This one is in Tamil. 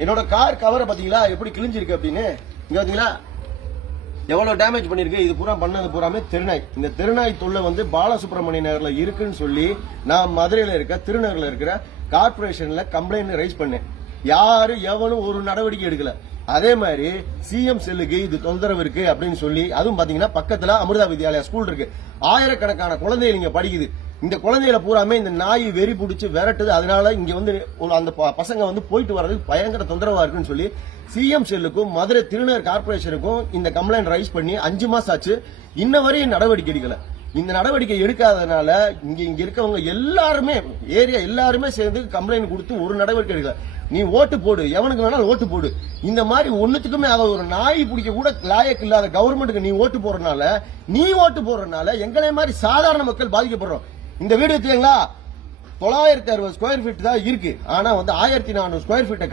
என்னோட கார் கவரை பாத்தீங்களா எப்படி கிழிஞ்சிருக்கு அப்படின்னு. இங்க பாத்தீங்களா எவ்வளவு டேமேஜ் பண்ணிருக்கு. இது பூரா பண்ணது பூராமே திருநாய். இந்த திருநாய் தொல்லை வந்து பாலசுப்ரமணிய நகர்ல இருக்குன்னு சொல்லி நான் மதுரையில இருக்க திருநகர்ல இருக்கிற கார்பரேஷன்ல கம்ப்ளைண்ட் ரைஸ் பண்ணேன். யாரு எவனும் ஒரு நடவடிக்கை எடுக்கல. அதே மாதிரி சிஎம் செல்லுக்கு இது தொந்தரவு இருக்கு அப்படின்னு சொல்லி, அதுவும் பாத்தீங்கன்னா பக்கத்துல அமிர்தா வித்யாலயா ஸ்கூல் இருக்கு. ஆயிரக்கணக்கான குழந்தைகள் இங்க படிக்குது. இந்த குழந்தைகளை பூராமே இந்த நாய் வெறி பிடிச்சி விரட்டுது. அதனால இங்க வந்து அந்த பசங்க வந்து போயிட்டு வர்றதுக்கு பயங்கர தொந்தரவா இருக்குன்னு சொல்லி சிஎம் செல்லுக்கும் மதுரை திருநகர் கார்பரேஷனுக்கும் இந்த கம்ப்ளைண்ட் ரைஸ் பண்ணி 5 மாசம் ஆச்சு. இன்ன வரையும் நடவடிக்கை எடுக்கல. இந்த நடவடிக்கை எடுக்காதனால இங்க இருக்கவங்க எல்லாருமே ஏரியா எல்லாருமே சேர்ந்து கம்ப்ளைண்ட் கொடுத்து ஒரு நடவடிக்கை எடுக்கல. நீ ஓட்டு போடு, எவனுக்கு வேணாலும் ஓட்டு போடு. இந்த மாதிரி ஒண்ணுத்துக்குமே ஒரு நாய் பிடிக்க கூட லாயக்கு இல்லாத கவர்மெண்ட்டுக்கு நீ ஓட்டு போடுறதுனால எங்களை மாதிரி சாதாரண மக்கள் பாதிக்கப்படுறோம். இந்த வீடு தெரியுங்களா 960 ஸ்கொயர் ஃபீட் தான் இருக்கு. ஆனா வந்து 1400 ஸ்கொயர் ஃபீட்